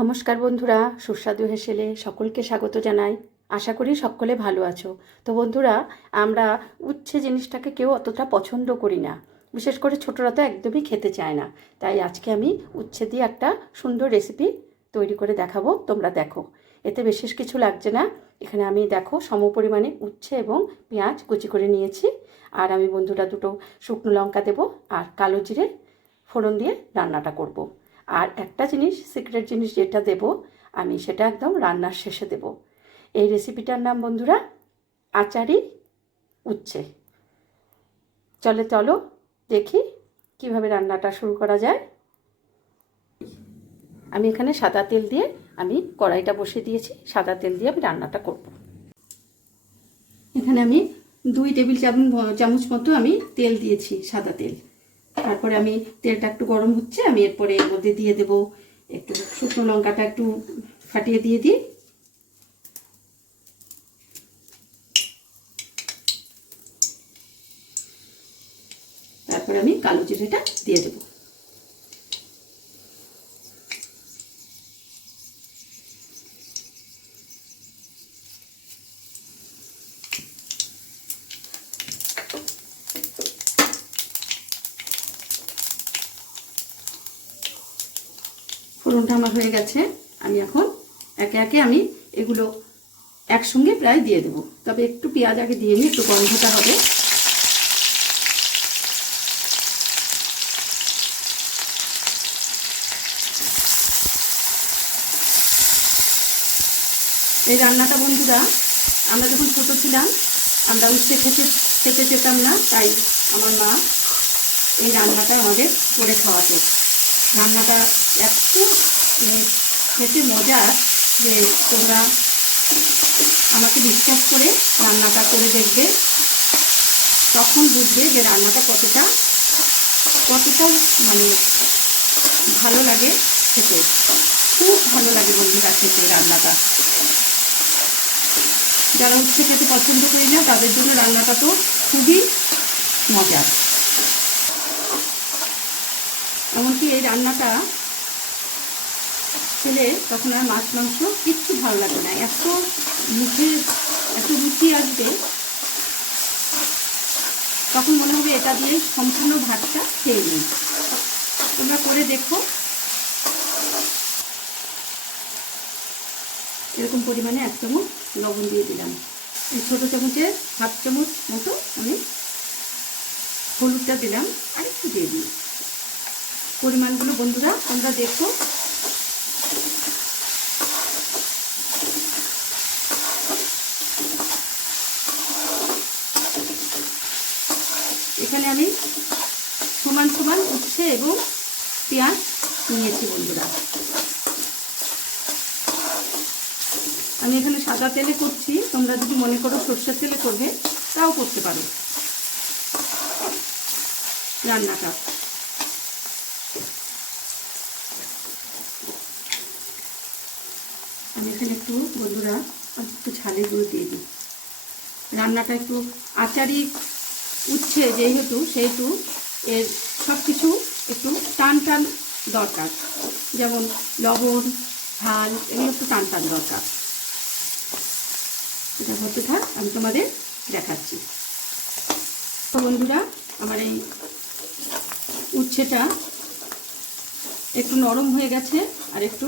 নমস্কার বন্ধুরা, সুস্বাদু হেসেলে সকলকে স্বাগত জানাই। আশা করি সকলে ভালো আছো। তো বন্ধুরা, আমরা উচ্ছে জিনিসটাকে কেউ অতটা পছন্দ করি না, বিশেষ করে ছোটরা তো একদমই খেতে চায় না। তাই আজকে আমি উচ্ছে দিয়ে একটা সুন্দর রেসিপি তৈরি করে দেখাবো, তোমরা দেখো। এতে বিশেষ কিছু লাগছে না। এখানে আমি দেখো সমপরিমাণে উচ্ছে এবং পেঁয়াজ কুচি করে নিয়েছি। আর আমি বন্ধুরা দুটো শুকনো লঙ্কা দেবো আর কালো জিরে ফোড়ন দিয়ে রান্নাটা করব। আর একটা জিনিস, সিক্রেট জিনিস যেটা দেব আমি, সেটা একদম রান্নার শেষে দেব। এই রেসিপিটার নাম বন্ধুরা আচারি উচ্ছে। চলো দেখি কিভাবে রান্নাটা শুরু করা যায়। আমি এখানে সাদা তেল দিয়ে আমি কড়াইটা বসিয়ে দিয়েছি। সাদা তেল দিয়ে আমি রান্নাটা করব। এখানে আমি 2 টেবিল চামচ মতো আমি তেল দিয়েছি, সাদা তেল। তারপরে আমি তেলটা একটু গরম হচ্ছে, আমি এরপরে এর মধ্যে দিয়ে দেব একটু শুকনো লঙ্কাটা একটু ফাটিয়ে দিয়ে দিই। তারপরে আমি কালো জিরেটা দিয়ে দেব। ফোড়নটা আমার হয়ে গেছে। আমি এখন একে একে আমি এগুলো একসঙ্গে প্রায় দিয়ে দেবো, তবে একটু পেঁয়াজ আগে দিয়ে নিই, একটু গন্ধটা হবে। এই রান্নাটা বন্ধুরা আমরা যখন ছোট ছিলাম আমরা উচ্ছে খেতে যেতাম না, তাই আমার মা এই রান্নাটা আমাদের করে খাওয়াতো। রান্নাটা এত খেতে মজার যে তোমরা আমাকে বিশ্বাস করে রান্নাটা করে দেখবে, তখন বুঝবে যে রান্নাটা কতটা মানে ভালো লাগে খেতে। খুব ভালো লাগে বন্ধুরা খেতে রান্নাটা। যারা উচ্ছে খেতে পছন্দ করি না তাদের জন্য রান্নাটা তো খুবই মজার। এমনকি এই রান্নাটা খেলে তখন আর মাছ মাংস কিচ্ছু ভালো লাগে না, এত মুখে এত রুচি আসবে, তখন মনে হবে এটা দিয়ে সম্পূর্ণ ভাতটা খেয়ে নিই। তোমরা করে দেখো। এরকম পরিমাণে 1 চামচ লবণ দিয়ে দিলাম। এই ছোটো চামচের 1/2 চামচ মতো আমি হলুদটা দিলাম, আর একটু দিয়ে দিই। পরিমাণগুলো বন্ধুরা তোমরা দেখো। এখানে আমি সমান সমান উচ্ছে এবং পেঁয়াজ নিয়েছি বন্ধুরা। আমি এখানে সাদা তেলে করছি, তোমরা যদি মনে করো সর্ষের তেলে করবে তাও করতে পারো রান্নাটা। আমি এখানে একটু বন্ধুরা একটু ঝালের গুঁড়ো দিয়ে দিই। রান্নাটা একটু আচারি উচ্ছে সেহেতু এর সব কিছু একটু টান দরকার, যেমন লবণ ঝাল এগুলো একটু টান দরকার। এটা হতে থাক, আমি তোমাদের দেখাচ্ছি। তো বন্ধুরা আমার এই উচ্ছেটা একটু নরম হয়ে গেছে আর একটু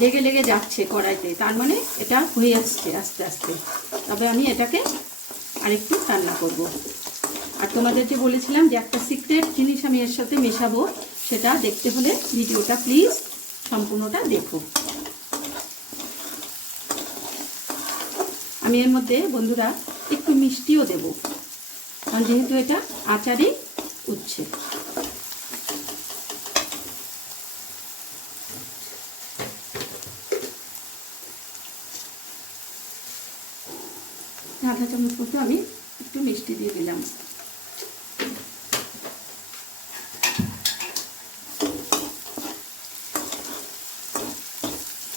লেগে যাচ্ছে কড়াইতে, তার মানে এটা হয়ে আসছে আস্তে আস্তে। তবে আমি এটাকে আরেকটু রান্না করব। আর তোমাদের যে বলেছিলাম যে একটা সিক্রেট জিনিস আমি এর সাথে মেশাবো, সেটা দেখতে হলে ভিডিওটা প্লিজ সম্পূর্ণটা দেখো। আমি এর মধ্যে বন্ধুরা একটু মিষ্টিও দেব, কারণ যেহেতু এটা আচারি উচ্ছে। আধা চামচ মতো আমি একটু মিষ্টি দিয়ে দিলাম।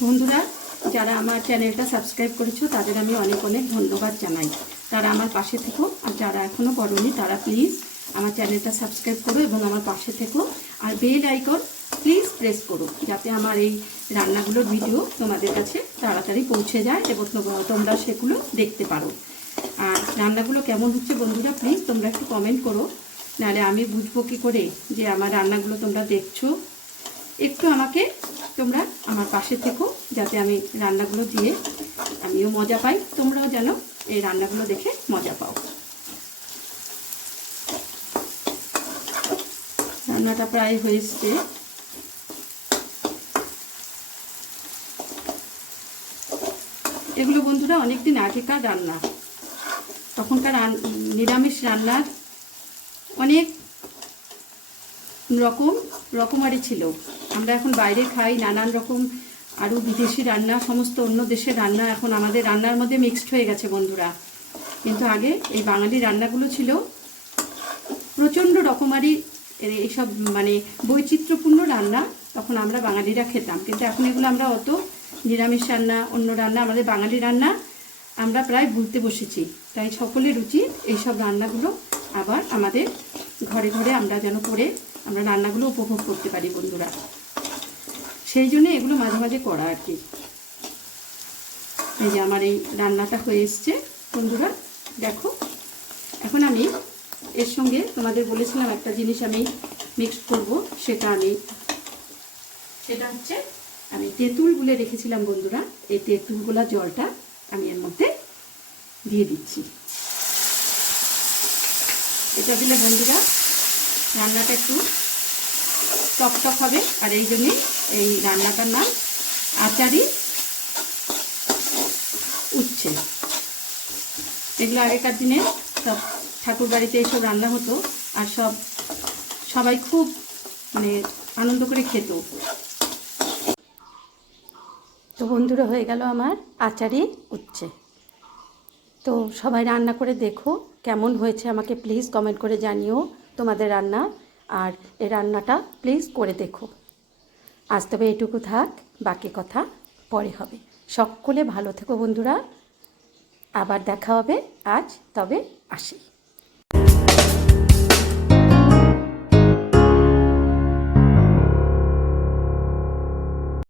বন্ধুরা যারা আমার চ্যানেলটা সাবস্ক্রাইব করেছো তাদের আমি অনেক ধন্যবাদ জানাই। তারা আমার পাশে থেকো, আর যারা এখনও করোনি তারা প্লিজ আমার চ্যানেলটা সাবস্ক্রাইব করো এবং আমার পাশে থেকো। আর বেল আইকন প্লিজ প্রেস করো, যাতে আমার এই রান্নাগুলোর ভিডিও তোমাদের কাছে তাড়াতাড়ি পৌঁছে যায় এবং তোমরা সেগুলো দেখতে পারো। আর রান্নাগুলো কেমন হচ্ছে বন্ধুরা প্লিজ তোমরা একটু কমেন্ট করো, নাহলে আমি বুঝবো কী করে যে আমার রান্নাগুলো তোমরা দেখছো। একটু আমাকে তোমরা আমার পাশে থেকো, যাতে আমি রান্নাগুলো দিয়ে আমিও মজা পাই, তোমরাও যেন এই রান্নাগুলো দেখে মজা পাও। রান্নাটা প্রায় হয়ে এসছে। এগুলো বন্ধুরা অনেকদিন আগেকার রান্না, তখনকার নিরামিষ রান্নার অনেক রকমারি ছিল। আমরা এখন বাইরে খাই নানান রকম আরও বিদেশি রান্না, সমস্ত অন্য দেশের রান্না এখন আমাদের রান্নার মধ্যে মিক্সড হয়ে গেছে বন্ধুরা। কিন্তু আগে এই বাঙালি রান্নাগুলো ছিল প্রচণ্ড রকমারি, এইসব মানে বৈচিত্র্যপূর্ণ রান্না, তখন আমরা বাঙালিরা খেতাম। কিন্তু এখন এগুলো আমরা অত নিরামিষ রান্না, অন্য রান্না, আমাদের বাঙালি রান্না আমরা প্রায় ভুলতে বসেছি। তাই সকলের উচিত এইসব রান্নাগুলো আবার আমাদের ঘরে ঘরে আমরা যেন করে আমরা রান্নাগুলো উপভোগ করতে পারি বন্ধুরা। সেই জন্য এগুলো মাঝে মাঝে করা আর কি। এই যে আমার এই রান্নাটা হয়ে এসছে বন্ধুরা, দেখো। এখন আমি এর সঙ্গে তোমাদের বলেছিলাম একটা জিনিস আমি মিক্স করব, সেটা হচ্ছে আমি তেঁতুল গুলে রেখেছিলাম বন্ধুরা। এই তেঁতুল গোলা জলটা আমি এর মধ্যে দিয়ে দিচ্ছি। এটা দিলে বন্ধুরা রান্নাটা একটু টকটক হবে, আর এই জন্যে এই রান্নাটার নাম আচারি উচ্ছে। এগুলো আগেকার দিনে সব ঠাকুর বাড়িতে এসব রান্না হতো, আর সবাই খুব মানে আনন্দ করে খেত। তো বন্ধুরা হয়ে গেল আমার আচারি উচ্ছে। তো সবাই রান্না করে দেখো কেমন হয়েছে, আমাকে প্লিজ কমেন্ট করে জানিও তোমাদের রান্না, আর এই রান্নাটা প্লিজ করে দেখো। আজ তবে এটুকু থাক, বাকি কথা পরে হবে। সকলে ভালো থেকো বন্ধুরা, আবার দেখা হবে। আজ তবে আসি।